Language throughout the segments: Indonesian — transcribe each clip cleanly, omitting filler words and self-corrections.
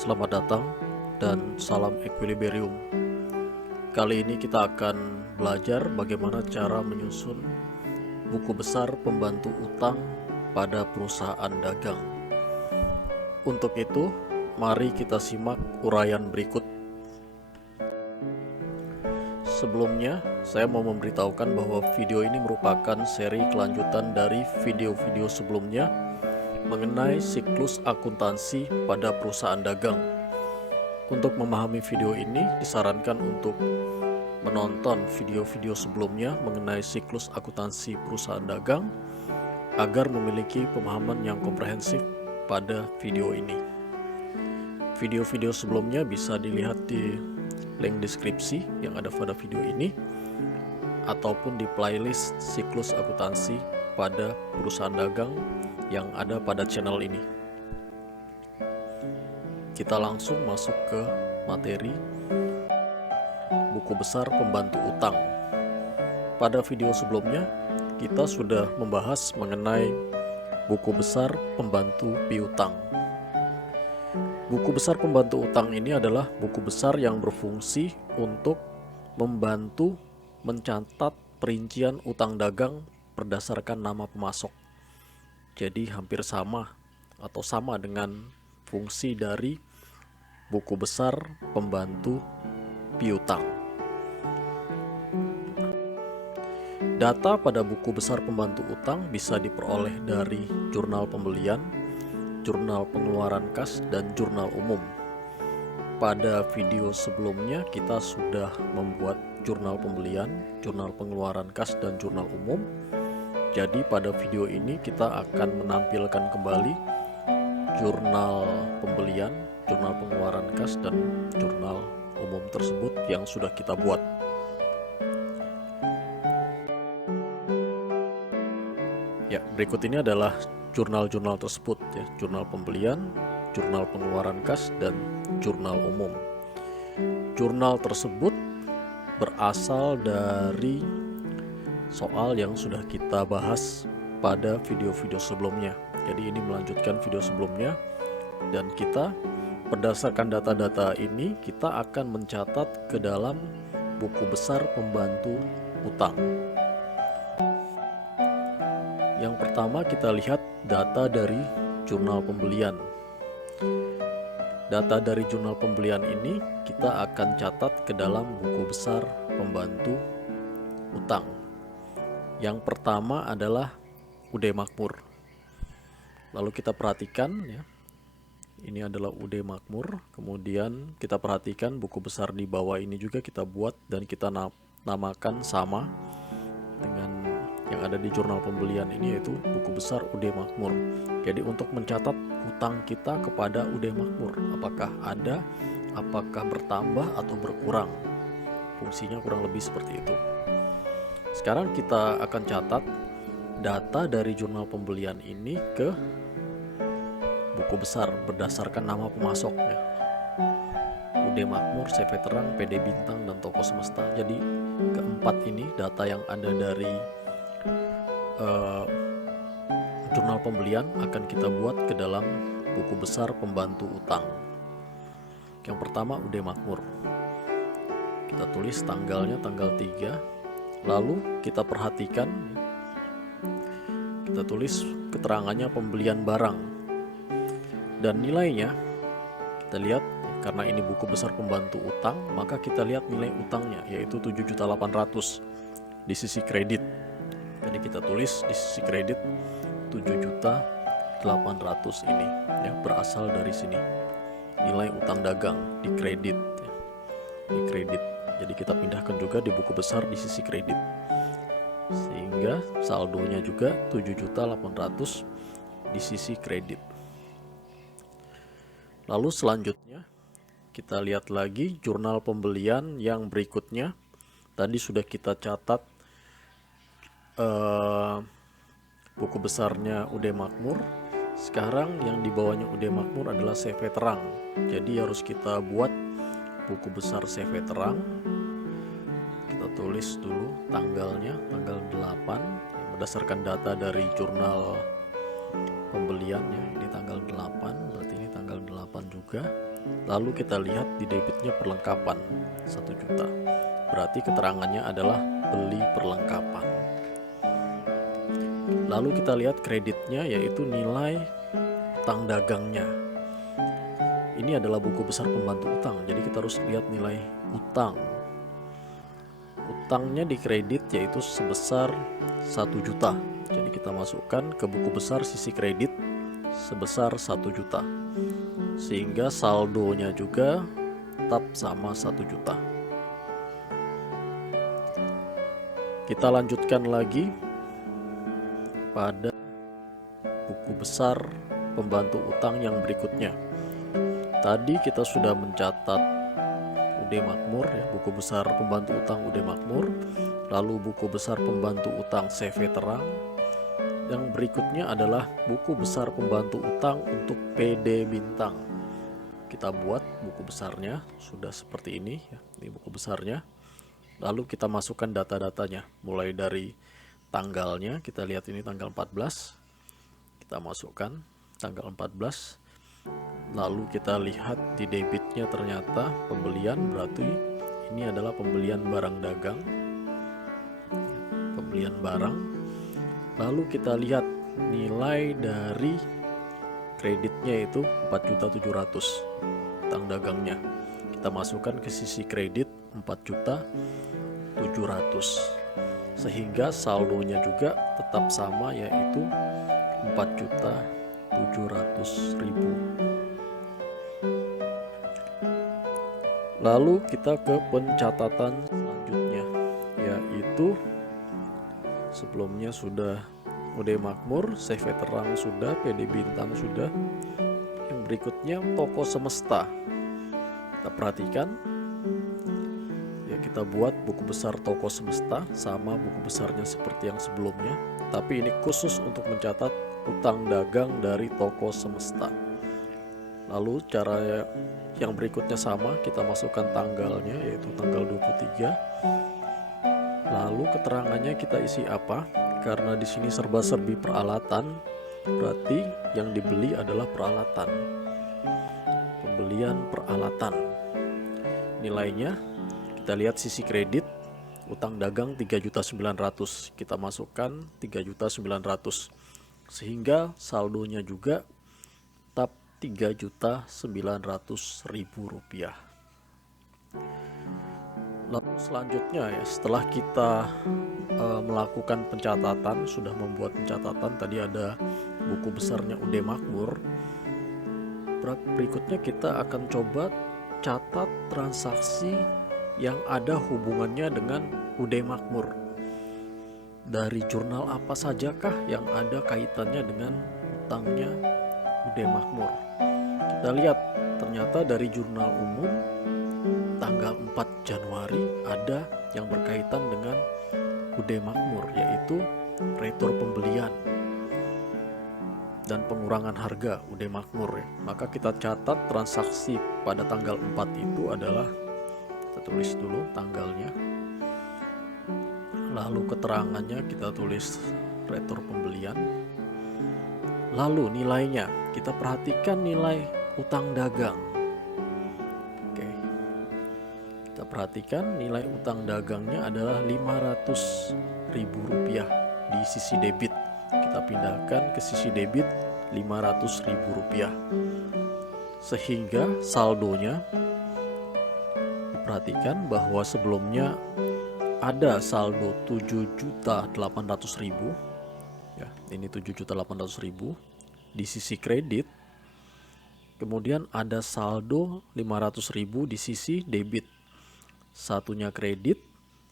Selamat datang dan salam equilibrium. Kali ini kita akan belajar bagaimana cara menyusun buku besar pembantu utang pada perusahaan dagang. Untuk itu, mari kita simak uraian berikut. Sebelumnya, saya mau memberitahukan bahwa video ini merupakan seri kelanjutan dari video-video sebelumnya mengenai siklus akuntansi pada perusahaan dagang. Untuk memahami video ini, disarankan untuk menonton video-video sebelumnya mengenai siklus akuntansi perusahaan dagang agar memiliki pemahaman yang komprehensif pada video ini. Video-video sebelumnya bisa dilihat di link deskripsi yang ada pada video ini ataupun di playlist siklus akuntansi pada perusahaan dagang yang ada pada channel ini. Kita langsung masuk ke materi buku besar pembantu utang. Pada video sebelumnya, kita sudah membahas mengenai buku besar pembantu piutang. Buku besar pembantu utang ini adalah buku besar yang berfungsi untuk membantu mencatat perincian utang dagang berdasarkan nama pemasok. Jadi hampir sama atau sama dengan fungsi dari buku besar pembantu piutang. Data pada buku besar pembantu utang bisa diperoleh dari jurnal pembelian, jurnal pengeluaran kas, dan jurnal umum. Pada video sebelumnya kita sudah membuat jurnal pembelian, jurnal pengeluaran kas, dan jurnal umum. Jadi pada video ini kita akan menampilkan kembali jurnal pembelian, jurnal pengeluaran kas, dan jurnal umum tersebut yang sudah kita buat. Ya, berikut ini adalah jurnal-jurnal tersebut ya, jurnal pembelian, jurnal pengeluaran kas, dan jurnal umum. Jurnal tersebut berasal dari soal yang sudah kita bahas pada video-video sebelumnya. Jadi ini melanjutkan video sebelumnya, dan kita berdasarkan data-data ini kita akan mencatat ke dalam buku besar pembantu utang. Yang pertama kita lihat data dari jurnal pembelian. Data dari jurnal pembelian ini kita akan catat ke dalam buku besar pembantu utang. Yang pertama adalah UD Makmur. Lalu kita perhatikan ya, ini adalah UD Makmur. Kemudian kita perhatikan buku besar di bawah ini juga kita buat dan kita namakan sama dengan yang ada di jurnal pembelian ini, yaitu buku besar UD Makmur. Jadi untuk mencatat hutang kita kepada UD Makmur, apakah ada, apakah bertambah atau berkurang, fungsinya kurang lebih seperti itu. Sekarang kita akan catat data dari jurnal pembelian ini ke buku besar berdasarkan nama pemasoknya. UD Makmur, CV Terang, PD Bintang, dan Toko Semesta. Jadi keempat ini data yang ada dari jurnal pembelian akan kita buat ke dalam buku besar pembantu utang. Yang pertama UD Makmur. Kita tulis tanggalnya tanggal 3. Lalu kita perhatikan, kita tulis keterangannya pembelian barang dan nilainya. Kita lihat karena ini buku besar pembantu utang, maka kita lihat nilai utangnya yaitu 7.800.000 di sisi kredit. Jadi kita tulis di sisi kredit 7.800.000 ini ya, berasal dari sini. Nilai utang dagang di kredit ya, di kredit. Jadi kita pindahkan juga di buku besar di sisi kredit, sehingga saldonya juga 7.800.000 di sisi kredit. Lalu selanjutnya kita lihat lagi jurnal pembelian yang berikutnya. Tadi sudah kita catat buku besarnya UD Makmur. Sekarang yang di bawahnya UD Makmur adalah CV Terang. Jadi harus kita buat buku besar CV Terang. Kita tulis dulu tanggalnya, tanggal 8 ya, berdasarkan data dari jurnal pembelian ya, ini tanggal 8, berarti ini tanggal 8 juga. Lalu kita lihat di debitnya perlengkapan 1 juta. Berarti keterangannya adalah beli perlengkapan. Lalu kita lihat kreditnya, yaitu nilai utang dagangnya. Ini adalah buku besar pembantu utang, jadi kita harus lihat nilai utang. Utangnya di kredit yaitu sebesar 1 juta. Jadi kita masukkan ke buku besar sisi kredit sebesar 1 juta. Sehingga saldonya juga tetap sama 1 juta. Kita lanjutkan lagi pada buku besar pembantu utang yang berikutnya. Tadi kita sudah mencatat UD Makmur, ya, buku besar pembantu utang UD Makmur, lalu buku besar pembantu utang CV Terang. Yang berikutnya adalah buku besar pembantu utang untuk PD Bintang. Kita buat buku besarnya sudah seperti ini, ya. Ini buku besarnya. Lalu kita masukkan data-datanya, mulai dari tanggalnya, kita lihat ini tanggal 14. Kita masukkan tanggal 14. Lalu kita lihat di debitnya ternyata pembelian, berarti ini adalah pembelian barang dagang. Pembelian barang. Lalu kita lihat nilai dari kreditnya itu 4.700.000 utang dagangnya. Kita masukkan ke sisi kredit 4.700.000, sehingga saldonya juga tetap sama, yaitu 4.700.000. Lalu kita ke pencatatan selanjutnya, yaitu sebelumnya sudah UD Makmur, CV Terang sudah, PD Bintang sudah. Yang berikutnya toko semesta. Kita perhatikan, ya, kita buat buku besar toko semesta sama buku besarnya seperti yang sebelumnya, tapi ini khusus untuk mencatat utang dagang dari toko semesta. Lalu cara yang berikutnya sama, kita masukkan tanggalnya, yaitu tanggal 23. Lalu keterangannya kita isi apa? Karena di sini serba-serbi peralatan, berarti yang dibeli adalah peralatan. Pembelian peralatan. Nilainya kita lihat sisi kredit, utang dagang 3.900.000. Kita masukkan 3.900.000. Sehingga saldonya juga tetap 3.900.000 rupiah. Lalu selanjutnya, ya, setelah kita melakukan pencatatan, sudah membuat pencatatan, tadi ada buku besarnya UD Makmur. Berikutnya kita akan coba catat transaksi yang ada hubungannya dengan UD Makmur. Dari jurnal apa sajakah yang ada kaitannya dengan utangnya UD Makmur? Kita lihat, ternyata dari jurnal umum tanggal 4 Januari ada yang berkaitan dengan UD Makmur, yaitu retur pembelian dan pengurangan harga UD Makmur, ya. Maka kita catat transaksi pada tanggal 4 itu adalah, kita tulis dulu tanggalnya, lalu keterangannya kita tulis retur pembelian, lalu nilainya kita perhatikan nilai utang dagang. Oke, kita perhatikan nilai utang dagangnya adalah 500.000 rupiah di sisi debit. Kita pindahkan ke sisi debit 500.000 rupiah, sehingga saldonya diperhatikan bahwa sebelumnya ada saldo 7.800.000, ya, ini 7.800.000 di sisi kredit. Kemudian ada saldo 500.000 di sisi debit. Satunya kredit,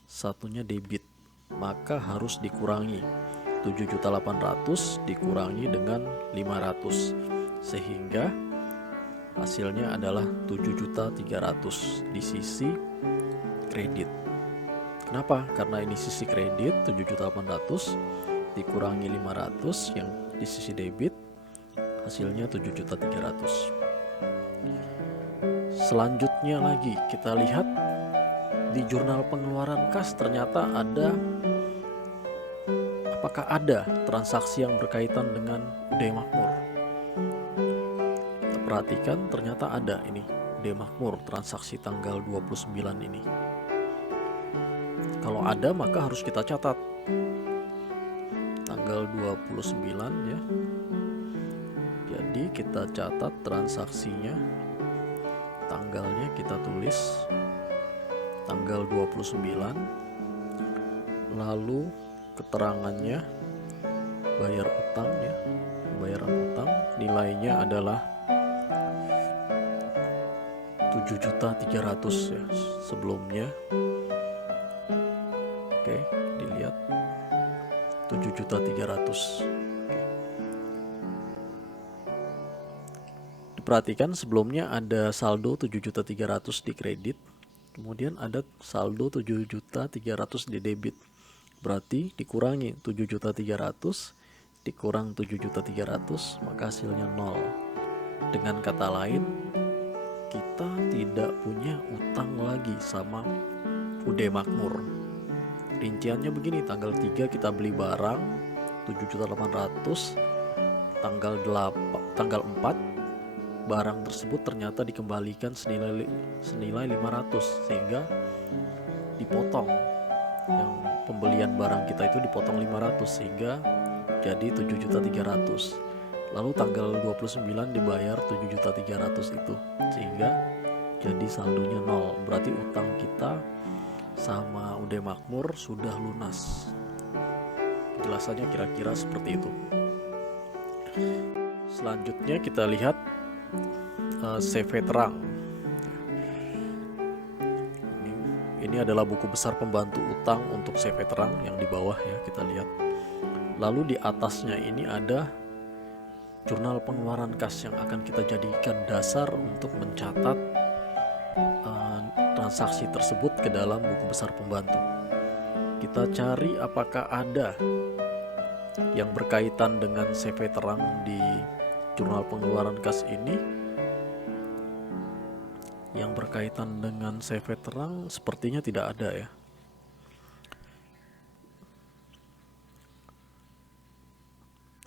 satunya debit. Maka harus dikurangi 7.800.000 dikurangi dengan 500, sehingga hasilnya adalah 7.300.000 di sisi kredit. Kenapa? Karena ini sisi kredit 7.800 dikurangi 500 yang di sisi debit, hasilnya 7.300.000. Selanjutnya lagi kita lihat di jurnal pengeluaran kas, ternyata ada, apakah ada transaksi yang berkaitan dengan UD Makmur? Kita perhatikan, ternyata ada ini UD Makmur transaksi tanggal 29 ini. Kalau ada maka harus kita catat tanggal 29 ya. Jadi kita catat transaksinya, tanggalnya kita tulis tanggal 29, lalu keterangannya bayar utang ya, pembayaran utang, nilainya adalah 7.300.000 ya sebelumnya. Oke, dilihat 7.300.000. Diperhatikan sebelumnya ada saldo 7.300.000 di kredit, kemudian ada saldo 7.300.000 di debit. Berarti dikurangi 7.300.000 dikurang 7.300.000, maka hasilnya 0. Dengan kata lain, kita tidak punya utang lagi sama UD Makmur. Rinciannya begini, tanggal 3 kita beli barang 7.800.000, tanggal 4 barang tersebut ternyata dikembalikan senilai 500, sehingga dipotong, yang pembelian barang kita itu dipotong 500 sehingga jadi 7.300.000. Lalu tanggal 29 dibayar 7.300.000 itu, sehingga jadi saldonya 0. Berarti utang kita sama UD Makmur sudah lunas. Penjelasannya kira-kira seperti itu. Selanjutnya kita lihat CV terang. Ini adalah buku besar pembantu utang untuk CV terang yang di bawah ya, kita lihat. Lalu di atasnya ini ada jurnal pengeluaran kas yang akan kita jadikan dasar untuk mencatat transaksi tersebut ke dalam buku besar pembantu. Kita cari apakah ada yang berkaitan dengan CV terang di jurnal pengeluaran kas ini. Yang berkaitan dengan CV terang sepertinya tidak ada ya.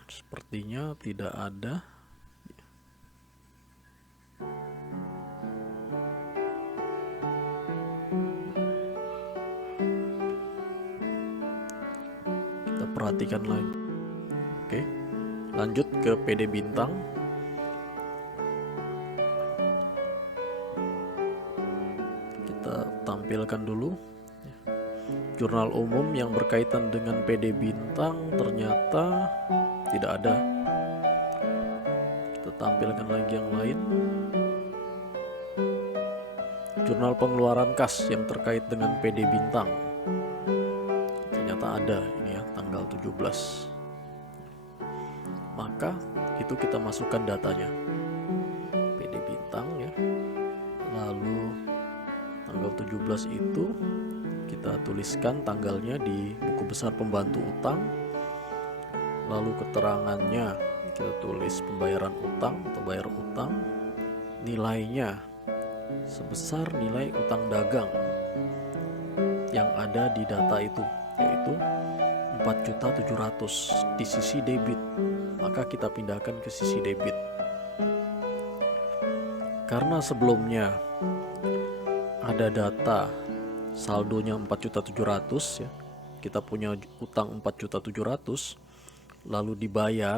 Sepertinya tidak ada. Kita perhatikan lagi. Oke, lanjut ke PD Bintang. Kita tampilkan dulu. Jurnal umum yang berkaitan dengan PD Bintang ternyata tidak ada. Kita tampilkan lagi yang lain. Jurnal pengeluaran kas yang terkait dengan PD Bintang ternyata ada, ini ya, tanggal 17. Maka itu kita masukkan datanya, PD Bintang ya. Lalu tanggal 17 itu kita tuliskan tanggalnya di buku besar pembantu utang. Lalu keterangannya kita tulis pembayaran utang atau bayar utang, nilainya sebesar nilai utang dagang yang ada di data itu, yaitu 4.700.000 di sisi debit. Maka kita pindahkan ke sisi debit. Karena sebelumnya ada data saldonya 4.700.000 ya, kita punya utang 4.700.000, lalu dibayar,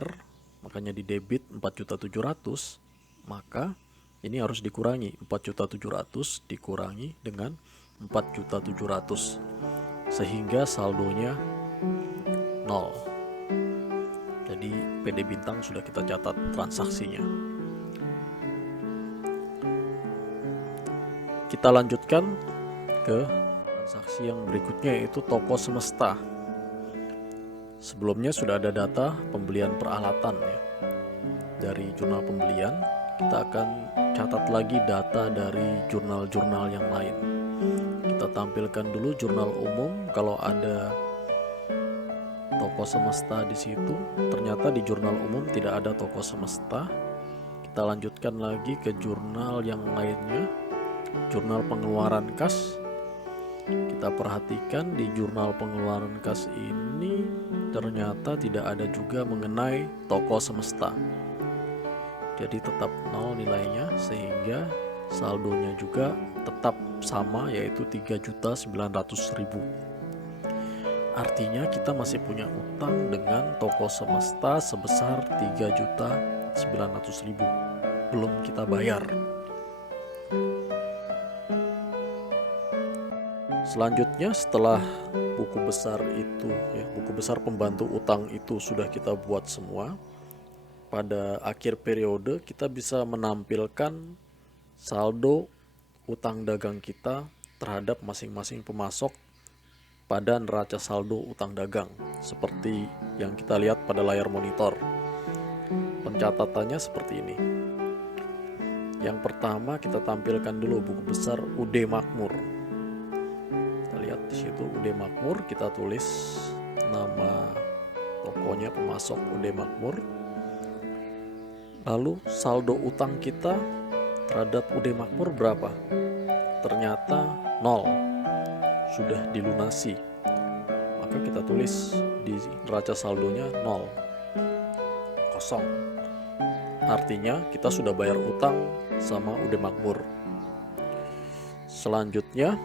makanya di debit 4.700.000, maka ini harus dikurangi 4.700.000 dikurangi dengan 4.700.000 sehingga saldonya 0. Jadi PD Bintang sudah kita catat transaksinya. Kita lanjutkan ke transaksi yang berikutnya, yaitu toko semesta. Sebelumnya sudah ada data pembelian peralatan ya. Dari jurnal pembelian, kita akan catat lagi data dari jurnal-jurnal yang lain. Kita tampilkan dulu jurnal umum. Kalau ada toko semesta di situ, ternyata di jurnal umum tidak ada toko semesta. Kita lanjutkan lagi ke jurnal yang lainnya, jurnal pengeluaran kas. Kita perhatikan di jurnal pengeluaran kas ini ternyata tidak ada juga mengenai toko semesta. Jadi tetap 0 nilainya, sehingga saldonya juga tetap sama, yaitu 3.900.000. Artinya kita masih punya utang dengan toko Semesta sebesar 3.900.000 belum kita bayar. Selanjutnya, setelah buku besar itu buku besar pembantu utang itu sudah kita buat semua, pada akhir periode kita bisa menampilkan saldo utang dagang kita terhadap masing-masing pemasok pada neraca saldo utang dagang, seperti yang kita lihat pada layar monitor. Pencatatannya seperti ini. Yang pertama, kita tampilkan dulu buku besar UD Makmur. Kita lihat di situ UD Makmur, kita tulis nama tokonya pemasok UD Makmur. Lalu saldo utang kita terhadap UD Makmur berapa? Ternyata 0, sudah dilunasi. Maka kita tulis di neraca saldonya 0, kosong. Artinya kita sudah bayar utang sama UD Makmur. Selanjutnya,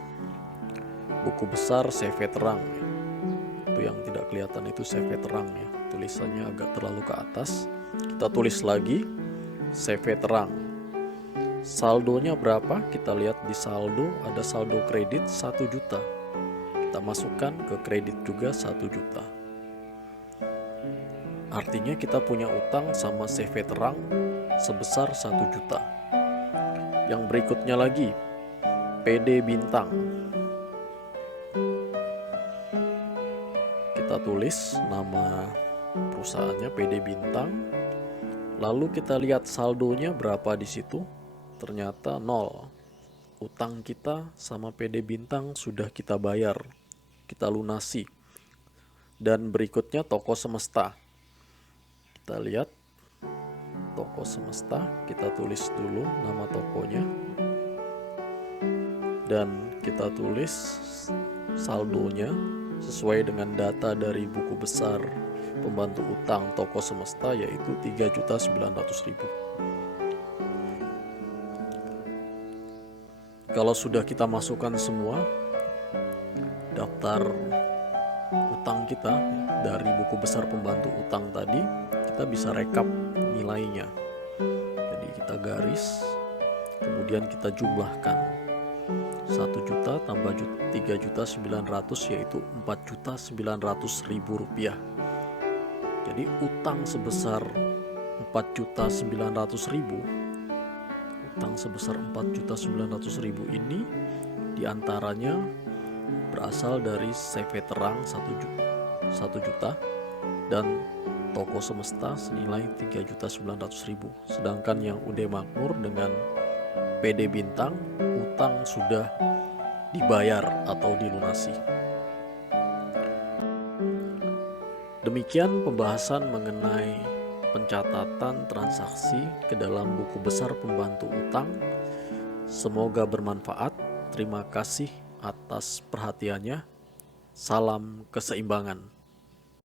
buku besar CV terang. Itu yang tidak kelihatan itu CV terang ya. Tulisannya agak terlalu ke atas. Kita tulis lagi CV terang. Saldonya berapa? Kita lihat di saldo ada saldo kredit 1 juta. Kita masukkan ke kredit juga 1 juta. Artinya kita punya utang sama CV terang sebesar 1 juta. Yang berikutnya lagi, PD Bintang. Kita tulis nama perusahaannya PD Bintang. Lalu kita lihat saldonya berapa di situ. Ternyata 0. Utang kita sama PD Bintang sudah kita bayar, kita lunasi. Dan berikutnya toko Semesta. Kita lihat toko Semesta, kita tulis dulu nama tokonya. Dan kita tulis saldonya sesuai dengan data dari buku besar pembantu utang toko Semesta, yaitu 3.900.000. Kalau sudah kita masukkan semua daftar utang kita dari buku besar pembantu utang tadi, kita bisa rekap nilainya. Jadi kita garis, kemudian kita jumlahkan 1 juta tambah 3.900.000 yaitu 4.900.000 rupiah. Jadi utang sebesar 4.900.000, utang sebesar 4.900.000 ini diantaranya berasal dari CV terang 1 juta dan toko Semesta senilai 3.900.000. Sedangkan yang UD Makmur dengan PD Bintang utang sudah dibayar atau dilunasi. Demikian pembahasan mengenai pencatatan transaksi ke dalam buku besar pembantu utang. Semoga bermanfaat. Terima kasih atas perhatiannya. Salam keseimbangan.